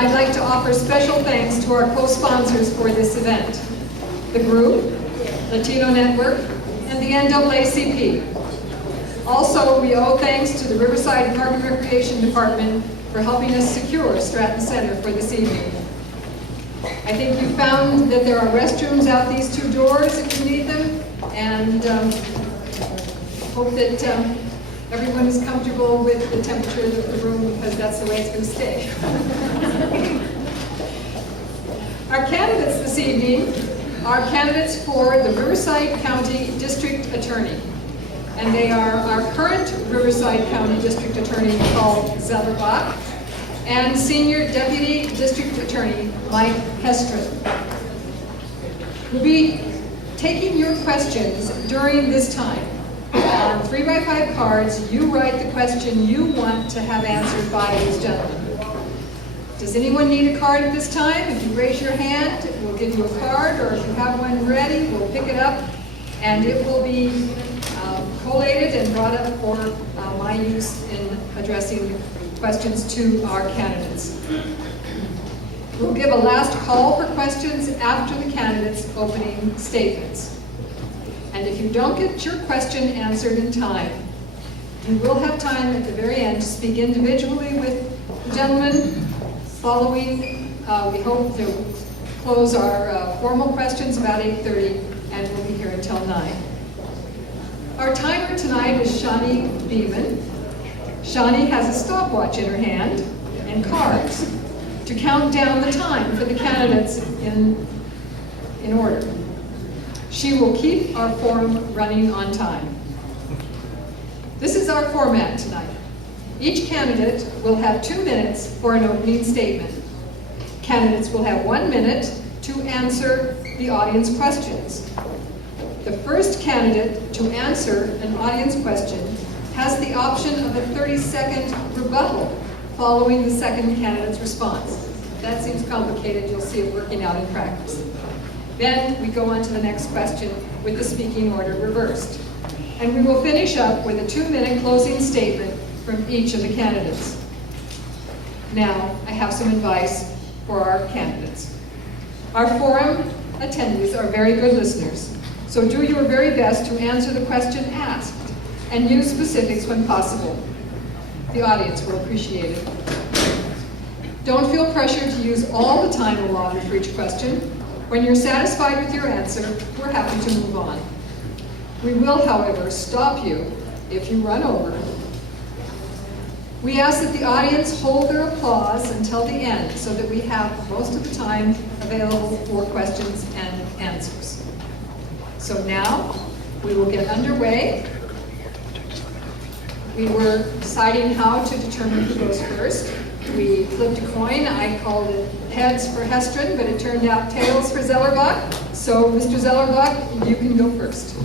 I'd like to offer special thanks to our co-sponsors for this event, the group, Latino Network, and the NAACP. Also, we owe thanks to the Riverside Park and Recreation Department for helping us secure Stratton Center for this evening. I think you found that there are restrooms out these two doors if you need them, and hope that everyone is comfortable with the temperature of the room, because that's the way it's going to stay. Our candidates this evening are candidates for the Riverside County District Attorney. And they are our current Riverside County District Attorney, called Zellerbach, and Senior Deputy District Attorney, Mike Hestrin. We'll be taking your questions during this time. On 3x5 cards, you write the question you want to have answered by these gentlemen. Does anyone need a card at this time? If you raise your hand, we'll give you a card, or if you have one ready, we'll pick it up, and it will be collated and brought up for my use in addressing questions to our candidates. We'll give a last call for questions after the candidates' opening statements. And if you don't get your question answered in time, you will have time at the very end to speak individually with the gentlemen. Following, we hope to close our formal questions about 8:30, and we'll be here until 9. Our timer tonight is Shani Beeman. Shani has a stopwatch in her hand and cards to count down the time for the candidates in order. She will keep our forum running on time. This is our format tonight. Each candidate will have 2 minutes for an opening statement. Candidates will have 1 minute to answer the audience questions. The first candidate to answer an audience question has the option of a 30-second rebuttal following the second candidate's response. If that seems complicated, you'll see it working out in practice. Then we go on to the next question with the speaking order reversed. And we will finish up with a 2-minute closing statement from each of the candidates. Now, I have some advice for our candidates. Our forum attendees are very good listeners, so do your very best to answer the question asked and use specifics when possible. The audience will appreciate it. Don't feel pressured to use all the time allotted for each question. When you're satisfied with your answer, we're happy to move on. We will, however, stop you if you run over. We ask that the audience hold their applause until the end so that we have most of the time available for questions and answers. So now, we will get underway. We were deciding how to determine who goes first. We flipped a coin. I called it heads for Hestrin, but it turned out tails for Zellerbach. So, Mr. Zellerbach, you can go first.